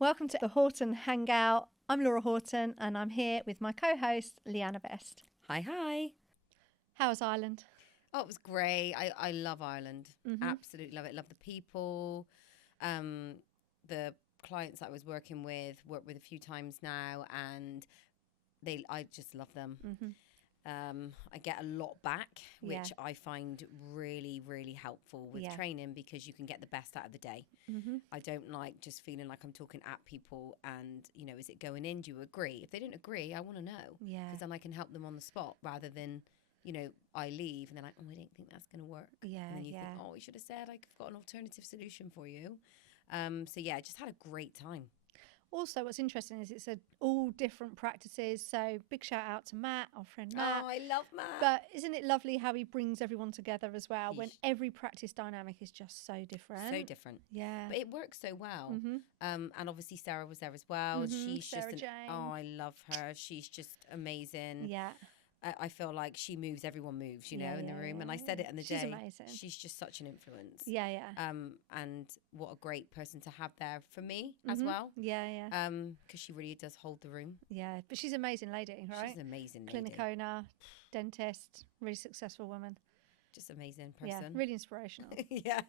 Welcome to the Horton Hangout. I'm Laura Horton and I'm here with my co-host Leanna Best. Hi. How was Ireland? Oh, it was great. I love Ireland. Absolutely love it. Love the people. The clients I was worked with a few times now, and I just love them. I get a lot back, which I find really, really helpful with training, because you can get the best out of the day. I don't like just feeling like I'm talking at people and, is it going in? Do you agree? If they don't agree, I want to know. Because then I can help them on the spot, rather than, I leave and they're like, oh, I don't think that's going to work. And then you think, oh, you should have said, I've got an alternative solution for you. I just had a great time. Also, what's interesting is it's all different practices. So big shout out to Matt, our friend Matt. Oh, I love Matt. But isn't it lovely how he brings everyone together as well, when every practice dynamic is just so different? So different. Yeah. But it works so well. And obviously Sarah was there as well. She's Sarah just, Jane. Oh, I love her. She's just amazing. Yeah. I feel like she moves, everyone moves, in the room. And I said it in the day. She's amazing. She's just such an influence. Yeah. And what a great person to have there for me as well. Yeah. Because she really does hold the room. Yeah, but she's an amazing lady, right? She's an amazing lady. Clinic owner, dentist, really successful woman. Just amazing person. Yeah, really inspirational. Yeah,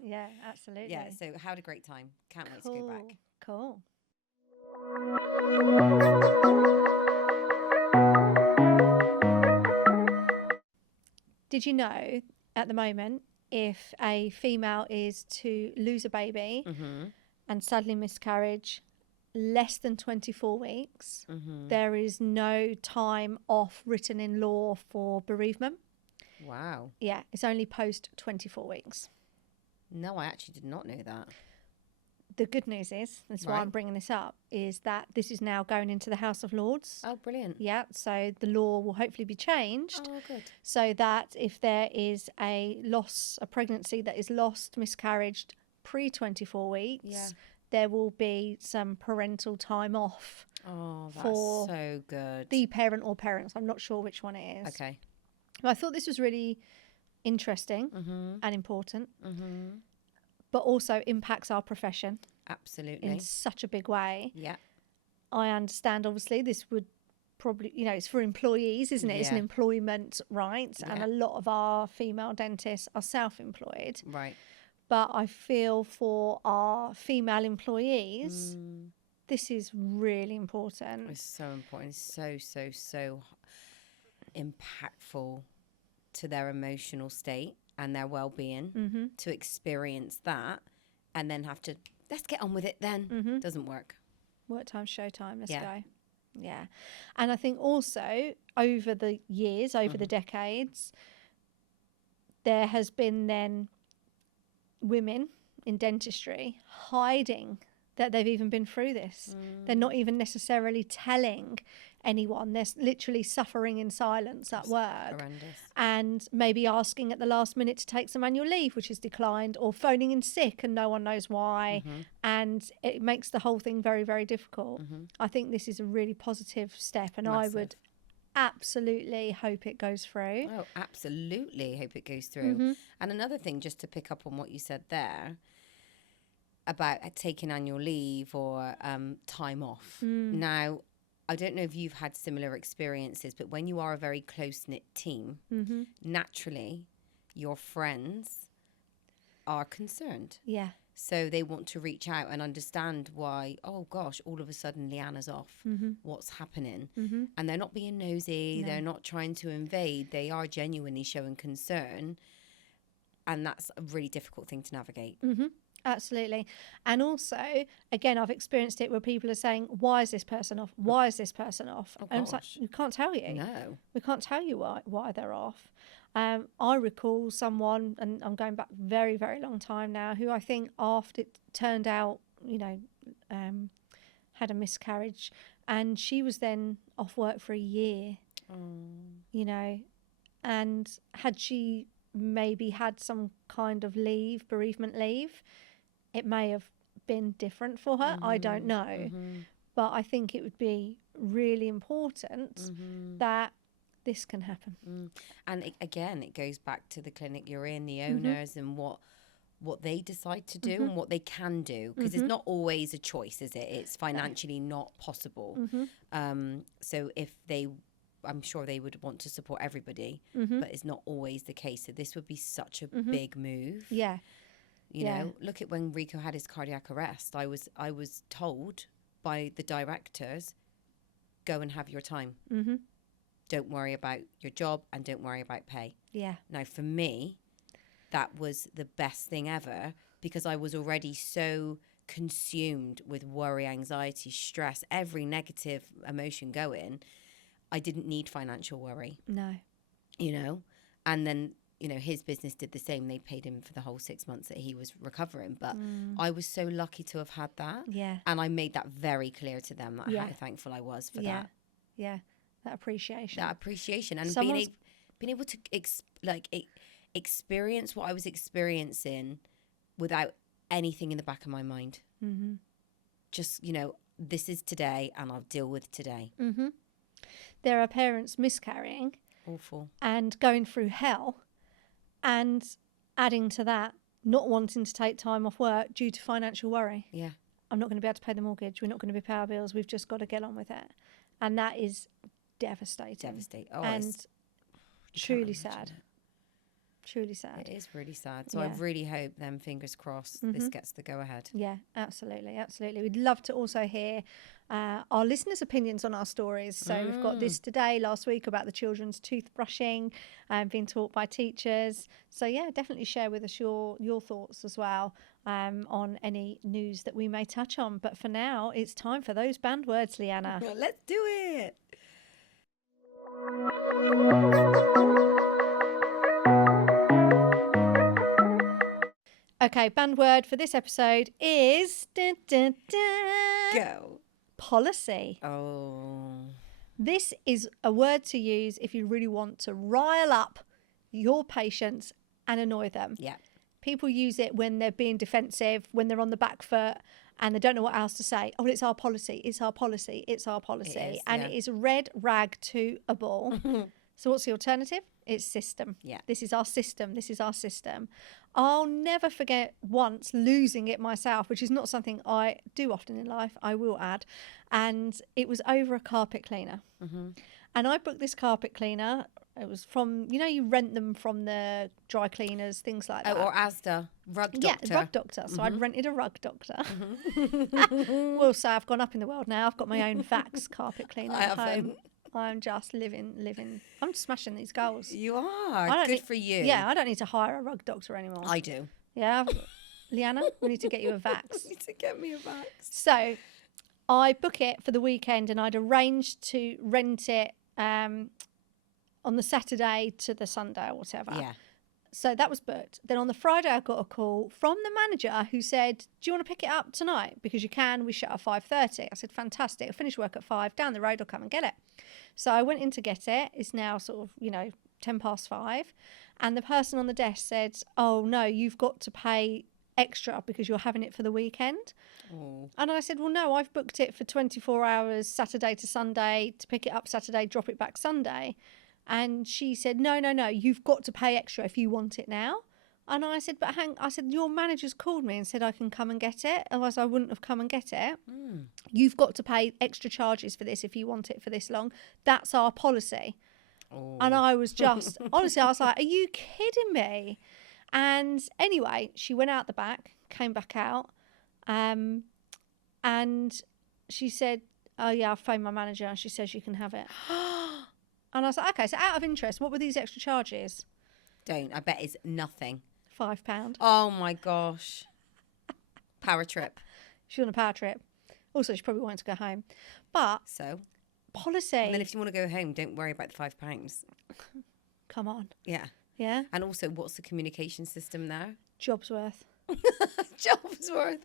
absolutely. Yeah, so had a great time. Can't wait to go back. Cool. Did you know at the moment, if a female is to lose a baby and sadly miscarriage less than 24 weeks, there is no time off written in law for bereavement? Wow. Yeah, it's only post 24 weeks. No, I actually did not know that. The good news is, that's why I'm bringing this up, is that this is now going into the House of Lords. Oh, brilliant. Yeah, so the law will hopefully be changed. Oh, good. So that if there is a pregnancy that is lost, miscarriaged pre-24 weeks, there will be some parental time off. Oh, that's for so good. the parent or parents. I'm not sure which one it is. Okay. But I thought this was really interesting and important. But also impacts our profession. Absolutely. In such a big way. Yeah. I understand, obviously, this would probably, it's for employees, isn't it? Yeah. It's an employment right. Yeah. And a lot of our female dentists are self-employed. Right. But I feel for our female employees, this is really important. It's so important. It's so impactful to their emotional state and their well-being to experience that, and then have to, let's get on with it then. Doesn't work. Work time, show time, let's go. Yeah. And I think also over the years, over the decades, there has been then women in dentistry hiding that they've even been through this. They're not even necessarily telling anyone. They're literally suffering in silence at work. Horrendous. And maybe asking at the last minute to take some annual leave, which is declined, or phoning in sick and no one knows why. And it makes the whole thing very, very difficult. I think this is a really positive step, and Massive. I would absolutely hope it goes through. Oh, absolutely hope it goes through. And another thing, just to pick up on what you said there about taking annual leave or time off. Now, I don't know if you've had similar experiences, but when you are a very close-knit team, naturally, your friends are concerned. Yeah. So they want to reach out and understand why, oh gosh, all of a sudden Leanna's off. What's happening? And they're not being nosy. No. They're not trying to invade. They are genuinely showing concern. And that's a really difficult thing to navigate. Absolutely. And also, again, I've experienced it where people are saying, why is this person off? Why is this person off? Oh, and it's like, we can't tell you. No. We can't tell you why they're off. I recall someone, and I'm going back very, very long time now, who I think after it turned out, had a miscarriage, and she was then off work for a year, and had she maybe had some kind of leave, bereavement leave, it may have been different for her. I don't know. But I think it would be really important that this can happen. And again, it goes back to the clinic you're in, the owners, and what they decide to do and what they can do, because it's not always a choice, is it? It's financially not possible. So if I'm sure they would want to support everybody, but it's not always the case. So this would be such a big move. Yeah. You know, look at when Rico had his cardiac arrest. I was told by the directors, go and have your time. Don't worry about your job and don't worry about pay. Yeah. Now, for me, that was the best thing ever, because I was already so consumed with worry, anxiety, stress, every negative emotion going. I didn't need financial worry. No. You know, and then, you know, his business did the same. They paid him for the whole 6 months that he was recovering. But I was so lucky to have had that. Yeah. And I made that very clear to them, that how thankful I was for that. Yeah. That appreciation. And being able to experience what I was experiencing without anything in the back of my mind. Just, you know, this is today and I'll deal with today. There are parents miscarrying. Awful. And going through hell, and adding to that, not wanting to take time off work due to financial worry. Yeah. I'm not going to be able to pay the mortgage. We're not going to pay our bills. We've just got to get on with it. And that is devastating. Oh, and truly sad. Truly sad. It is really sad. So I really hope, then, fingers crossed, this gets the go ahead. Yeah, absolutely. Absolutely. We'd love to also hear our listeners' opinions on our stories. So we've got this today, last week, about the children's toothbrushing being taught by teachers. So yeah, definitely share with us your thoughts as well on any news that we may touch on. But for now, it's time for those banned words, Leanna. Let's do it. Okay, banned word for this episode is Go. Policy. Oh. This is a word to use if you really want to rile up your patients and annoy them. Yeah. People use it when they're being defensive, when they're on the back foot and they don't know what else to say. Oh, it's our policy. It's our policy. It's our policy. It is, and it is a red rag to a bull. So what's the alternative? It's system. Yeah. This is our system. This is our system. I'll never forget once losing it myself, which is not something I do often in life, I will add. And it was over a carpet cleaner. And I booked this carpet cleaner. It was from, you know, you rent them from the dry cleaners, things like that. Oh, or Asda, rug doctor. Yeah, rug doctor. So I'd rented a rug doctor. We'll say I've gone up in the world now. I've got my own Vax carpet cleaner at home. I'm just living. I'm smashing these goals. You are. Good for you. Yeah, I don't need to hire a rug doctor anymore. I do. Yeah. Leanna, we need to get you a Vax. You need to get me a Vax. So I book it for the weekend and I'd arranged to rent it on the Saturday to the Sunday or whatever. Yeah. So that was booked. Then on the Friday, I got a call from the manager who said, do you want to pick it up tonight? Because you can. We shut at 5:30. I said, fantastic. I finish work at 5. Down the road, I'll come and get it. So I went in to get it. It's now sort of, 5:10. And the person on the desk said, oh, no, you've got to pay extra because you're having it for the weekend. Oh. And I said, well, no, I've booked it for 24 hours, Saturday to Sunday, to pick it up Saturday, drop it back Sunday. And she said, no, you've got to pay extra if you want it now. And I said, your manager's called me and said I can come and get it. Otherwise, I wouldn't have come and get it. You've got to pay extra charges for this if you want it for this long. That's our policy. Oh. And I was just, honestly, I was like, are you kidding me? And anyway, she went out the back, came back out. And she said, oh, yeah, I've phoned my manager. And she says you can have it. And I was like, okay, so out of interest, what were these extra charges? Don't. I bet it's nothing. £5. Oh, my gosh. Power trip. She's on a power trip. Also, she probably wanted to go home. But so policy. And then if you want to go home, don't worry about the £5. Come on. Yeah. Yeah. And also, what's the communication system now? Job's worth. Job's worth.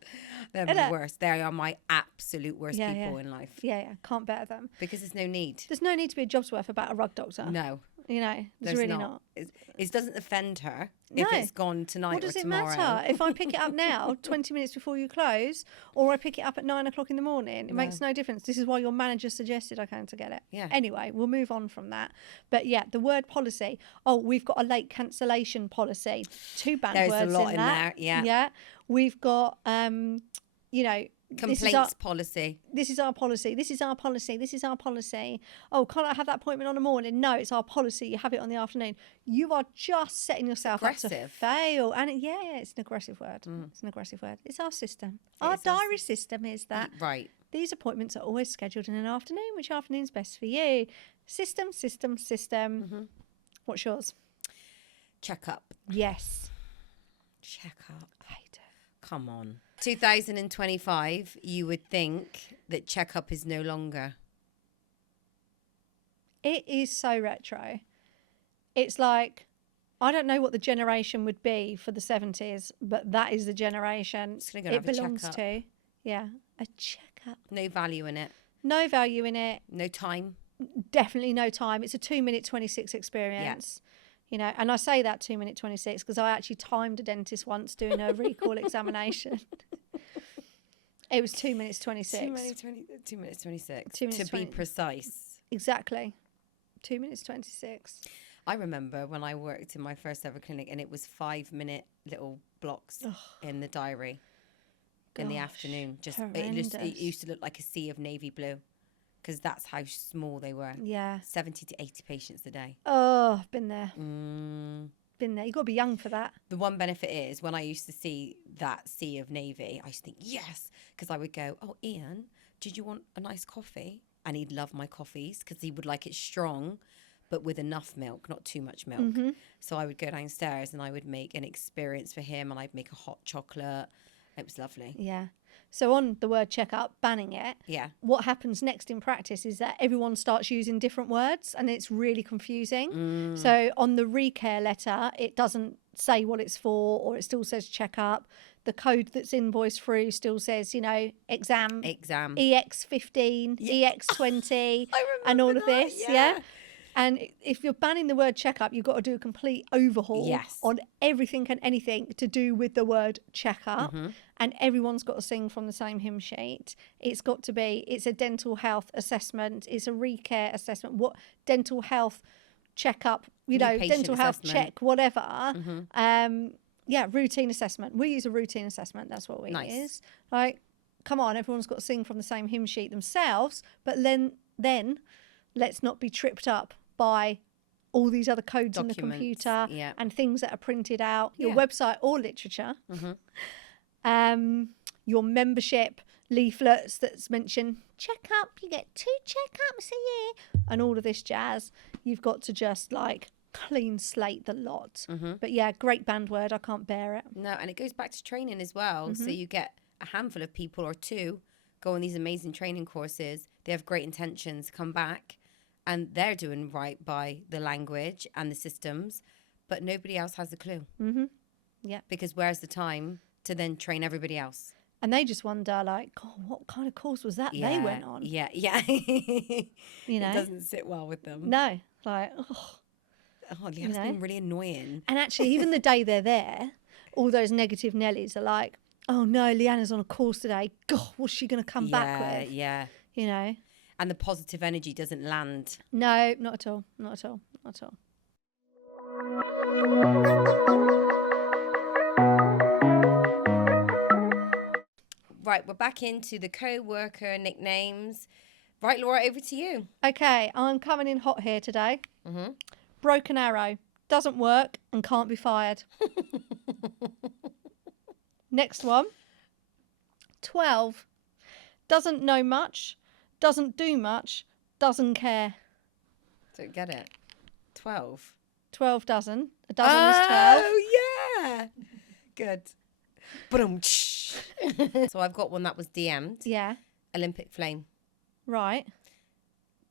They're the worst. They are my absolute worst people in life. Yeah. Can't bear them. Because there's no need. There's no need to be a job's worth about a rug doctor. No. You know, there's really not. It doesn't offend her No. if it's gone tonight What does or it tomorrow. matter if I pick it up now, 20 minutes before you close, or I pick it up at 9 o'clock in the morning? It makes no difference. This is why your manager suggested I came to get it. Yeah. Anyway, we'll move on from that. But yeah, the word policy. Oh, we've got a late cancellation policy. 2 banned There's words a lot in in that. there. Yeah. Yeah. We've got, you know, Complaints policy. This is our policy. This is our policy. This is our policy. Oh, can't I have that appointment on the morning? No, it's our policy. You have it on the afternoon. You are just setting yourself up to fail. And it's an aggressive word. It's an aggressive word. It's our system. Our diary system is that. Right. These appointments are always scheduled in an afternoon. Which afternoon's best for you? System. What's yours? Check up. Yes. Check up. I hate it. Come on. 2025, you would think that checkup is no longer. It is so retro. It's like, I don't know what the generation would be for the 70s, but that is the generation it belongs to. Yeah, a checkup. No value in it. No value in it. No time. Definitely no time. It's a 2-minute 26 experience. Yeah. You know, and I say that 2-minute 26 because I actually timed a dentist once doing a recall examination. It was 2 minutes 26. 2 minutes 26. 2 minutes to 20. be precise. Exactly. 2 minutes 26. I remember when I worked in my first ever clinic and it was 5-minute little blocks in the diary in the afternoon. It used to look like a sea of navy blue. Because that's how small they were. Yeah. 70 to 80 patients a day. Oh, I've been there. Been there. You've got to be young for that. The one benefit is when I used to see that sea of navy, I used to think, yes. Because I would go, oh, Ian, did you want a nice coffee? And he'd love my coffees because he would like it strong, but with enough milk, not too much milk. Mm-hmm. So I would go downstairs and I would make an experience for him and I'd make a hot chocolate. It was lovely. Yeah. So on the word checkup, banning it, what happens next in practice is that everyone starts using different words and it's really confusing. So on the recare letter, it doesn't say what it's for or it still says checkup. The code that's invoiced through still says, you know, exam. EX15, EX20 and all of this. Yeah. And if you're banning the word checkup, you've got to do a complete overhaul on everything and anything to do with the word checkup. And everyone's got to sing from the same hymn sheet. It's got to be, it's a dental health assessment. It's a recare assessment. What dental health checkup, you know, dental health check, whatever. Routine assessment. We use a routine assessment. That's what we use. Like, come on, everyone's got to sing from the same hymn sheet themselves. But then let's not be tripped up by all these other codes in the computer and things that are printed out, your website or literature, your membership leaflets that's mentioned, check up, you get 2 checkups a year, and all of this jazz. You've got to just like clean slate the lot. But yeah, great banned word. I can't bear it. No, and it goes back to training as well. So you get a handful of people or 2 go on these amazing training courses. They have great intentions, come back, and they're doing right by the language and the systems, but nobody else has a clue. Yeah. Because where's the time to then train everybody else? And they just wonder, like, God, what kind of course was that they went on? Yeah. You know? It doesn't sit well with them. No. Like, Leanna's been really annoying. And actually, even the day they're there, all those negative Nellies are like, oh no, Leanna's on a course today. God, what's she going to come back with? Yeah. You know? And the positive energy doesn't land. No, not at all. Not at all. Not at all. Right, we're back into the co-worker nicknames. Right, Laura, over to you. Okay, I'm coming in hot here today. Broken arrow. Doesn't work and can't be fired. Next one. 12. Doesn't know much. Doesn't do much. Doesn't care. Don't get it. 12. 12 dozen. A dozen is 12. Oh, yeah. Good. So I've got one that was DM'd. Yeah. Olympic Flame. Right.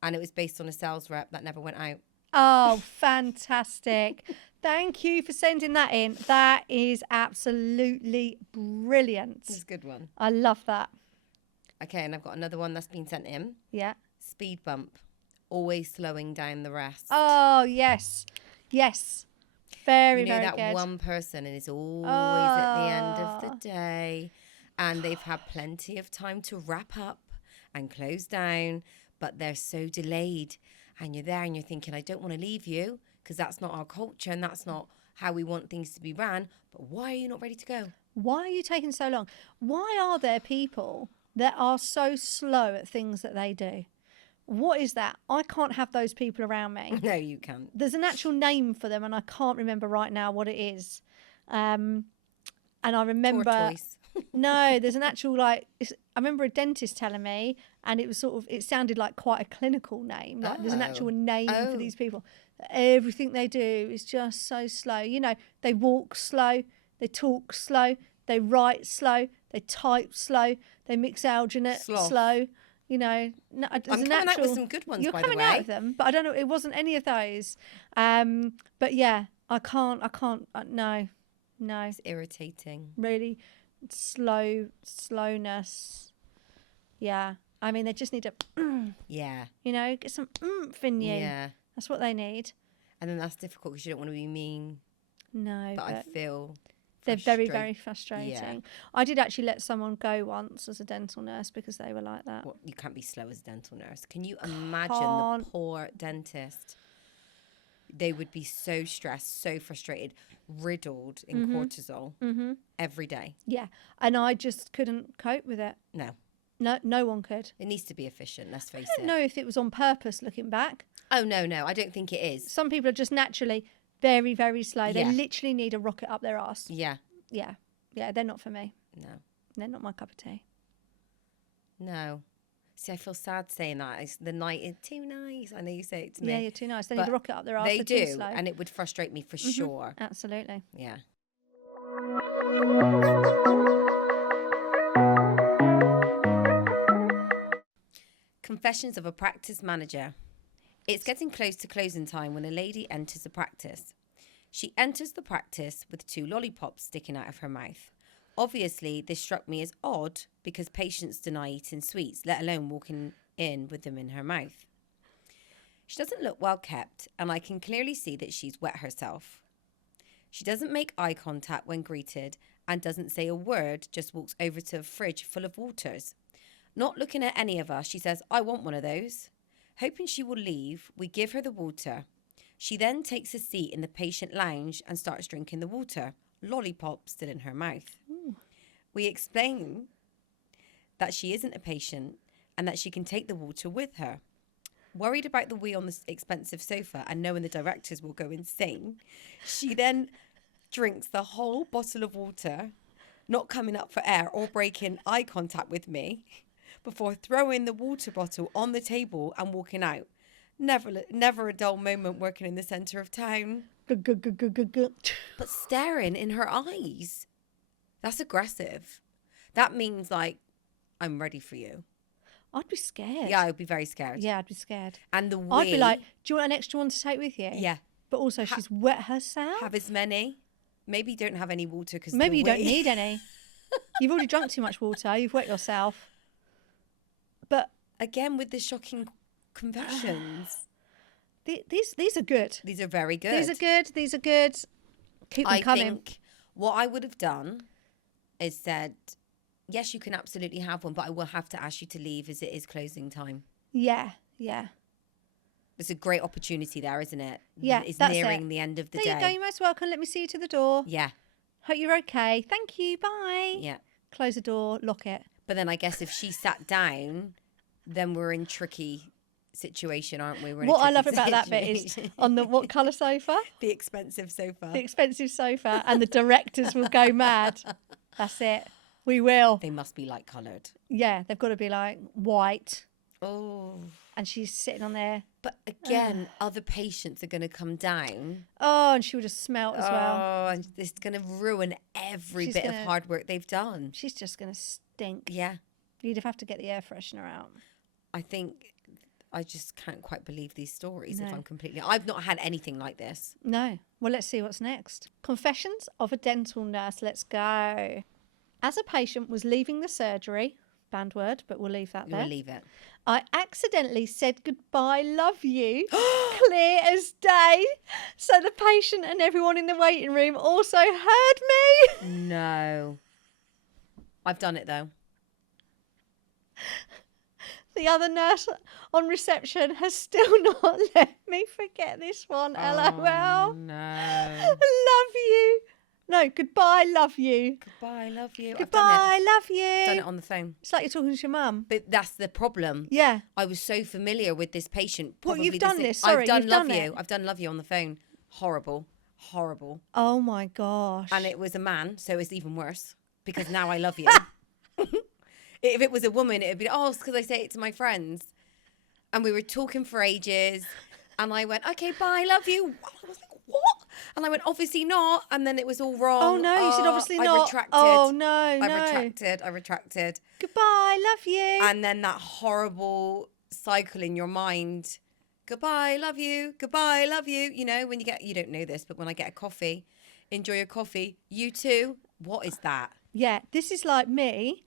And it was based on a sales rep that never went out. Oh, fantastic. Thank you for sending that in. That is absolutely brilliant. It's a good one. I love that. Okay, and I've got another one that's been sent in. Yeah. Speed bump. always slowing down the rest. Oh, yes. Yes. Very, you know very that good. one person, and it's always at the end of the day, and they've had plenty of time to wrap up and close down, but they're so delayed. And you're there and you're thinking, I don't want to leave you because that's not our culture and that's not how we want things to be ran. But why are you not ready to go? Why are you taking so long? Why are there people that are so slow at things that they do? What is that? I can't have those people around me. No, you can't. There's an actual name for them and I can't remember right now what it is. And I remember... Tortoise. No, there's an actual, like, I remember a dentist telling me, and it was sort of, it sounded like quite a clinical name. Like there's an actual name for these people. Everything they do is just so slow. You know, they walk slow, they talk slow, they write slow, they type slow, they mix alginate slow. You know, no, I'm coming out with some good ones, you're by the way. coming out with them, but I don't know, it wasn't any of those. But yeah, I can't, no. It's irritating. Really slowness. Yeah. I mean, they just need to, yeah. you know, get some oomph in you. Yeah. That's what they need. And then that's difficult because you don't want to be mean. No. But I feel they're very, very frustrating. Yeah. I did actually let someone go once as a dental nurse because they were like that. Well, you can't be slow as a dental nurse. Can you imagine the poor dentist? They would be so stressed, so frustrated, riddled in cortisol every day. Yeah. And I just couldn't cope with it. No. No one could. It needs to be efficient, let's face it. I don't know if it was on purpose looking back. Oh, no. I don't think it is. Some people are just naturally very, very slow. They literally need a rocket up their arse. Yeah. Yeah. Yeah, they're not for me. No. They're not my cup of tea. No. See, I feel sad saying that. The night is too nice. I know you say it to me. Yeah, you're too nice. They need to rocket up their arse. They do, too slow. and it would frustrate me for sure. Absolutely. Yeah. Confessions of a practice manager. It's getting close to closing time when a lady enters the practice. She enters the practice with 2 lollipops sticking out of her mouth. Obviously, this struck me as odd because patients deny eating sweets, let alone walking in with them in her mouth. She doesn't look well kept, and I can clearly see that she's wet herself. She doesn't make eye contact when greeted and doesn't say a word, just walks over to a fridge full of waters. Not looking at any of us, she says, I want one of those. Hoping she will leave, we give her the water. She then takes a seat in the patient lounge and starts drinking the water, lollipop still in her mouth. Ooh. We explain that she isn't a patient and that she can take the water with her. Worried about the wee on the expensive sofa and knowing the directors will go insane, she then drinks the whole bottle of water, not coming up for air or breaking eye contact with me, before throwing the water bottle on the table and walking out. Never a dull moment working in the centre of town. But staring in her eyes. That's aggressive. That means, like, I'm ready for you. I'd be scared. Yeah, I would be very scared. Yeah, I'd be scared. And the I'd be like, do you want an extra one to take with you? Yeah. But also, she's wet herself. Have as many. Maybe you don't have any water because maybe you don't need any. You've already drunk too much water. You've wet yourself. But again, with the shocking confessions. These are good. These are very good. These are good. Keep them coming. I think what I would have done is said, yes, you can absolutely have one, but I will have to ask you to leave as it is closing time. Yeah. There's a great opportunity there, isn't it? Yeah, it's nearing the end of the day. There you go. You're most welcome. Let me see you to the door. Yeah. Hope you're okay. Thank you. Bye. Yeah. Close the door. Lock it. But then I guess if she sat down, then we're in tricky situation, aren't we? What I love about that bit is on the what colour sofa? The expensive sofa. The expensive sofa, and the directors will go mad. That's it. We will. They must be light coloured. Yeah, they've got to be like white. Oh. And she's sitting on there. But again, other patients are going to come down. Oh, and she would have smelt as well. Oh, and it's going to ruin every bit of hard work they've done. She's just going to stink. Yeah. You'd have to get the air freshener out. I think I just can't quite believe these stories, if I'm completely... I've not had anything like this. No. Well, let's see what's next. Confessions of a dental nurse. Let's go. As a patient was leaving the surgery, banned word, but we'll leave that there. We'll leave it. I accidentally said goodbye, love you, clear as day. So the patient and everyone in the waiting room also heard me. No. I've done it though. The other nurse on reception has still not let me forget this one. LOL. No. Love you. No, goodbye, love you. Goodbye, love you. Goodbye, love you. I've done it on the phone. It's like you're talking to your mum. But that's the problem. Yeah. I was so familiar with this patient. What, Probably you've done thing- this? Sorry, I've done you've love done you. it? I've done love you on the phone. Horrible. Horrible. Oh my gosh. And it was a man, so it's even worse because now I love you. If it was a woman, it would be, oh, it's because I say it to my friends. And we were talking for ages. And I went, okay, bye, love you. I was like, what? And I went, obviously not. And then it was all wrong. Oh no, you said obviously I not. retracted. Oh no, I retracted. Goodbye, love you. And then that horrible cycle in your mind. Goodbye, love you. Goodbye, love you. You know, when you don't know this, but when I get a coffee, enjoy your coffee. You too. What is that? Yeah, this is like me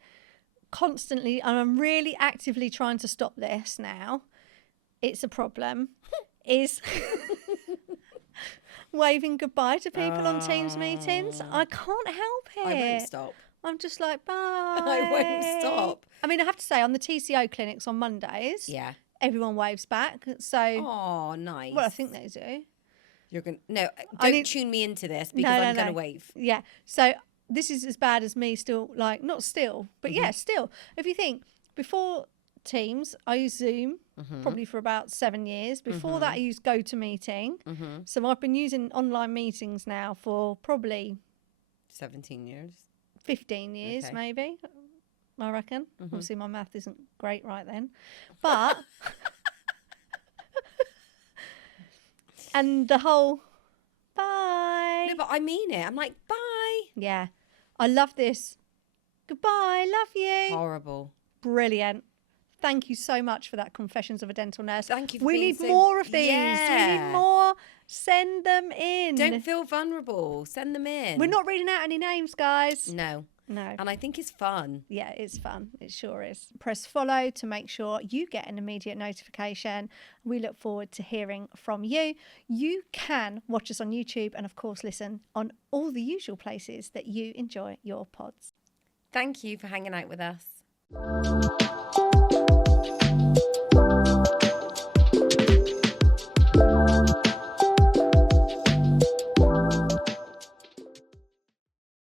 constantly, and I'm really actively trying to stop this now. It's a problem. Is waving goodbye to people on Teams meetings. I can't help it. I won't stop. I'm just like, bye. I won't stop. I mean, I have to say, on the TCO clinics on Mondays, Yeah. everyone waves back. So, Oh, nice. well, I think they do. You're going to... No, don't tune me into this because I'm going to wave. Yeah. So this is as bad as me still, like, not still, but yeah, still. If you think, before Teams, I used Zoom probably for about 7 years. Before that, I used GoToMeeting. So I've been using online meetings now for probably 17 years. 15 years, Okay. maybe, I reckon. Obviously, my math isn't great right then. But, and the whole, bye. No, but I mean it. I'm like, bye. Yeah. I love this. Goodbye, love you. Horrible. Brilliant. Thank you so much for that, Confessions of a Dental Nurse. Thank you for We being need so- more of these. We Yeah. need more. Send them in. Don't feel vulnerable. Send them in. We're not reading out any names, guys. No. No. And I think it's fun. Yeah, it's fun. It sure is. Press follow to make sure you get an immediate notification. We look forward to hearing from you. You can watch us on YouTube and, of course, listen on all the usual places that you enjoy your pods. Thank you for hanging out with us.